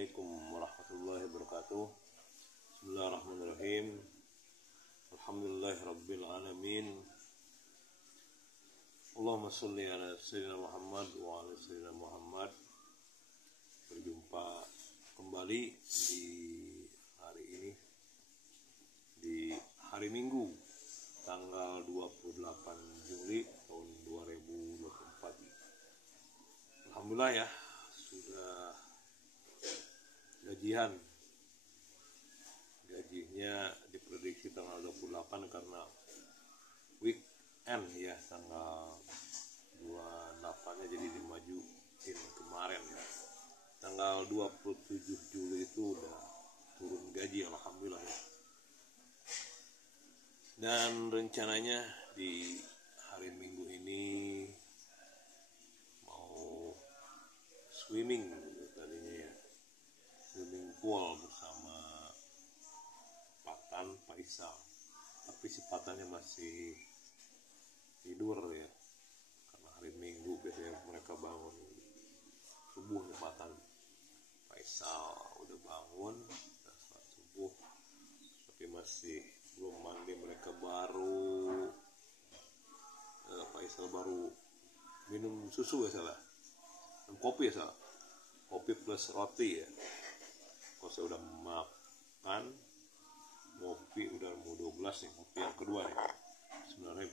Assalamualaikum warahmatullahi wabarakatuh. Bismillahirrahmanirrahim. Alhamdulillahirabbil alamin. Allahumma sholli ala sayyidina Muhammad wa ala sayyidina Muhammad. Berjumpa kembali di hari ini, di hari Minggu tanggal 28 Juli tahun 2024. Alhamdulillah ya, sudah gajinya diprediksi tanggal 28 karena weekend ya, tanggal 28 nya jadi dimajuin kemarin ya. Tanggal 27 Juli itu udah turun gaji, alhamdulillah ya. Dan rencananya di hari Minggu ini mau swimming tadinya ya, swimming pool bersama Patan Faisal, tapi si Patannya masih tidur ya, karena hari Minggu biasanya mereka bangun subuh nih. Patan Faisal udah bangun udah sholat subuh, tapi masih belum mandi. Mereka baru Faisal baru minum susu ya, salah, dan kopi ya, salah, kopi plus roti ya. Kalau saya udah makan kopi udah mau 12 nih, kopi yang kedua nih sebenarnya,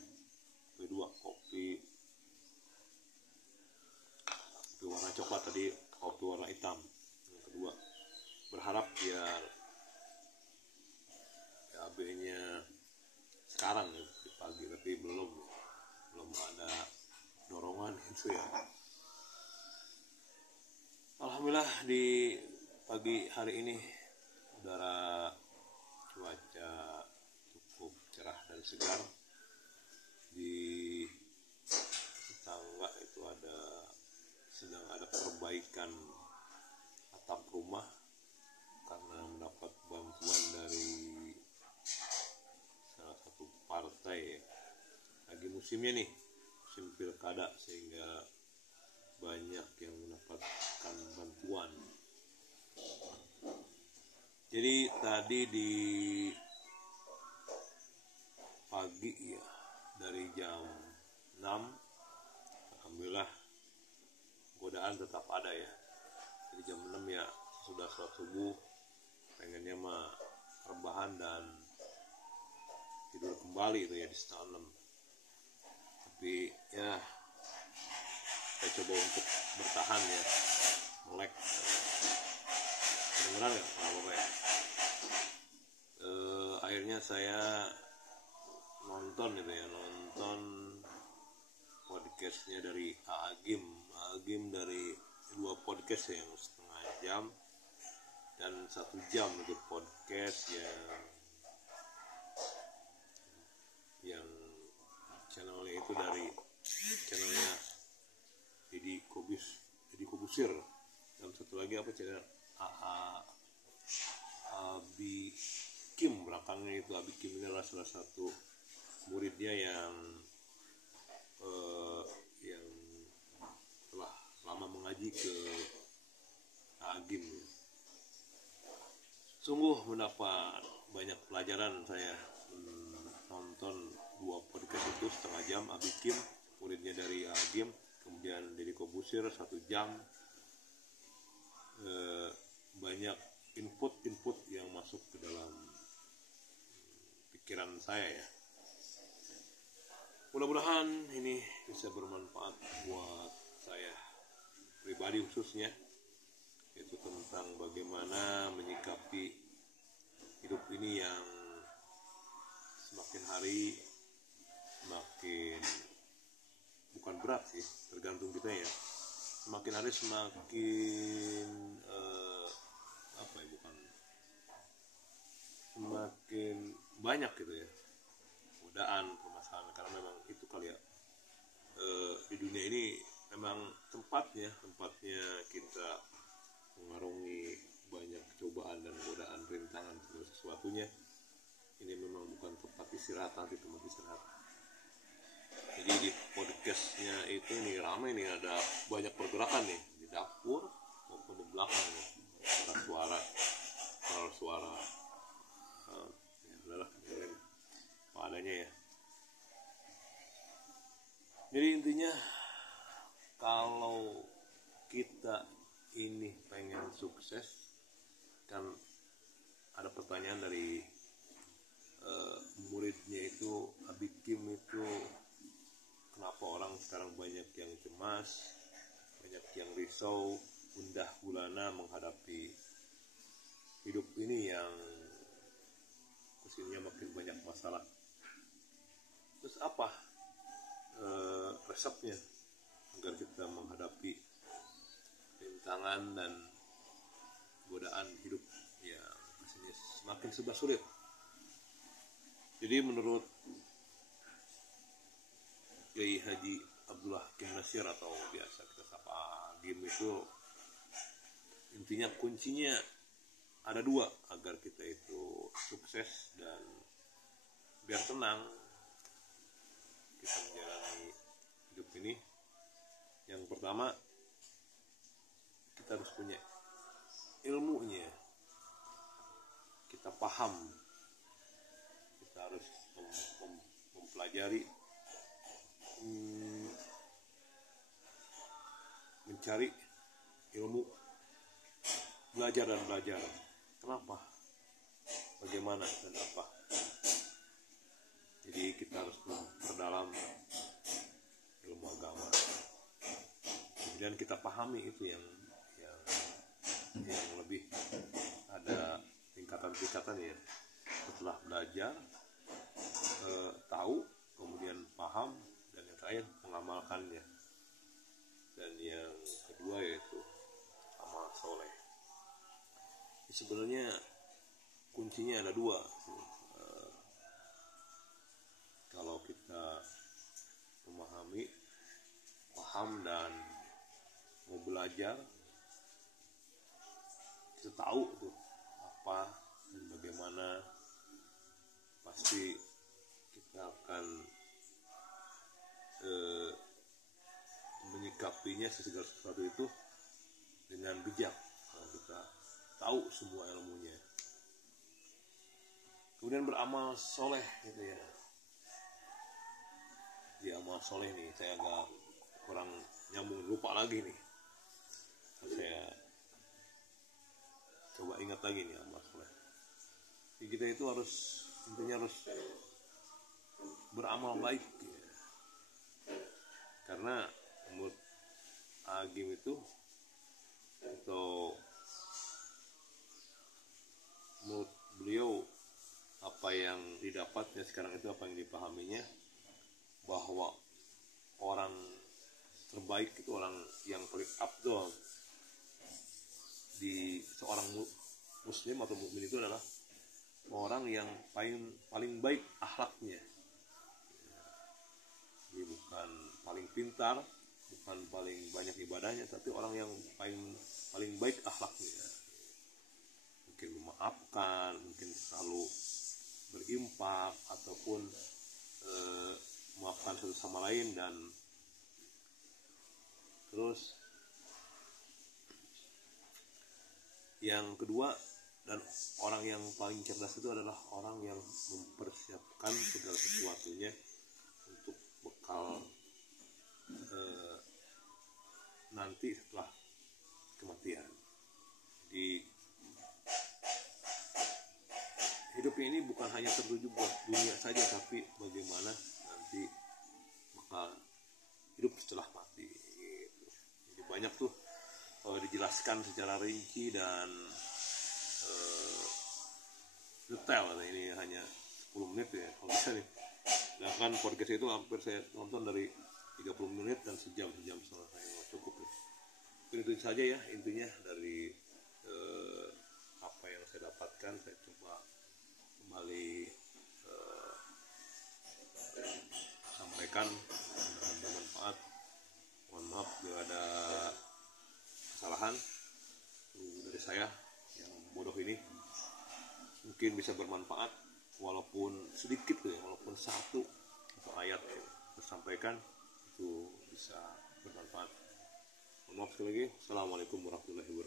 kopi warna coklat, tadi kopi warna hitam yang kedua. Berharap biar PAB nya sekarang ya, di pagi, tapi belum ada dorongan gitu ya. Alhamdulillah di pagi hari ini udara cuaca cukup cerah dan segar. Di tetangga itu sedang ada perbaikan atap rumah karena mendapat bantuan dari salah satu partai ya. Lagi musimnya nih, musim pilkada, sehingga banyak yang mendapatkan bantuan. Jadi tadi di pagi ya, dari jam 6, alhamdulillah godaan tetap ada ya. Jadi jam 6 ya, sudah sholat subuh, pengennya mah rebahan dan tidur kembali itu ya di setengah 6. Tapi ya saya coba untuk bertahan ya, melek. Kedengeran nggak apa-apa ya. Akhirnya saya nonton podcastnya dari Agim dari 2 podcast yang setengah jam dan 1 jam itu podcast yang channelnya itu dari channelnya Deddy Kobusir, dan satu lagi apa channel Abi Kim, belakangnya itu Abi Kim ini adalah salah satu muridnya yang telah lama mengaji ke Agim. Sungguh mendapat banyak pelajaran saya nonton 2 podcast itu setengah jam, Abi Kim muridnya dari Agim, kemudian Deddy Kobusir 1 jam. Banyak input yang masuk ke dalam pikiran saya ya. Mudah-mudahan ini bisa bermanfaat buat saya pribadi khususnya, yaitu tentang bagaimana menyikapi hidup ini yang semakin hari semakin, bukan berat sih, tergantung kita ya, semakin hari semakin semakin banyak gitu ya godaan, permasalahan, karena memang itu kali ya, di dunia ini memang tempatnya kita mengarungi banyak cobaan dan godaan, rintangan, segala sesuatunya. Ini memang bukan tempat istirahat, tapi tempat istirahat. Jadi di podcastnya itu nih ramai nih, ada banyak pergerakan nih di dapur maupun di belakang nih. Sebenarnya kalau kita ini pengen sukses, kan ada pertanyaan dari muridnya itu, Abikim itu, kenapa orang sekarang banyak yang cemas, banyak yang risau, gundah gulana menghadapi hidup ini yang kesininya makin banyak masalah. Terus apa resepnya agar kita menghadapi rintangan dan godaan hidup yang kesininya semakin serba sulit? Jadi menurut Kiai Haji Abdullah Kim Nasir atau biasa kita sapa Gim itu, intinya kuncinya ada dua agar kita itu sukses dan biar tenang kita menjalani hidup ini. Yang pertama, kita harus punya ilmunya, kita paham, kita harus mempelajari, mencari ilmu, belajar dan belajar. Kenapa? Bagaimana dan apa? Jadi kita harus memperdalam ilmu agama. Kemudian kita pahami itu yang lebih ada tingkatan-tingkatan ya. Setelah belajar, tahu, kemudian paham, dan yang terakhir mengamalkannya. Dan yang kedua yaitu amal soleh. Sebenarnya kuncinya ada dua. Kalau kita memahami, paham, dan mau belajar, kita tahu tuh apa dan bagaimana, pasti kita akan menyikapinya segala sesuatu itu dengan bijak. Kalau kita tahu semua ilmunya, kemudian beramal soleh gitu ya. Di amal soleh nih saya agak kurang nyambung, lupa lagi nih. Saya coba ingat lagi nih amal soleh. Jadi kita itu intinya harus beramal baik ya. Karena menurut Agim itu, atau menurut beliau, apa yang didapatnya sekarang itu, apa yang dipahaminya, bahwa orang terbaik itu orang yang paling afdol di seorang muslim atau mukmin itu adalah orang yang paling baik akhlaknya. Jadi bukan paling pintar, bukan paling banyak ibadahnya, tapi orang yang paling baik akhlaknya. Mungkin memaafkan, mungkin selalu berimpak, ataupun memaafkan satu sama lain. Dan terus yang kedua, dan orang yang paling cerdas itu adalah orang yang mempersiapkan segala sesuatunya untuk bekal nanti setelah kematian. Di hidup ini bukan hanya tertuju buat dunia saja, tapi bagaimana nanti bakal hidup setelah mati gitu. Jadi banyak tuh dijelaskan secara rinci dan detail. Ini hanya 10 menit ya kalau bisa nih. Sedangkan podcast itu hampir saya nonton dari 30 menit dan sejam setengah, saya cukup ya. Itu saja ya intinya dari apa yang saya dapatkan. Saya coba kembali sampaikan, mudah-mudahan bermanfaat. Mohon maaf bila ada kesalahan dari saya yang bodoh ini. Mungkin bisa bermanfaat walaupun sedikit ya, walaupun satu atau ayat yang tersampaikan itu bisa bermanfaat. Mohon maaf sekali lagi. Assalamualaikum warahmatullahi wabarakatuh.